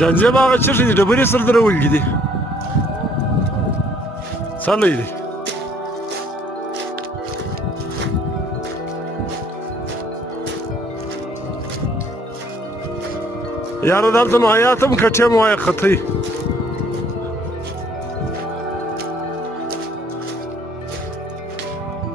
جانجه باغ چیرته دی؟ ډبرې سره درولې دي څلی دی یاره دلته نو حیات هم کټیم وایه خطی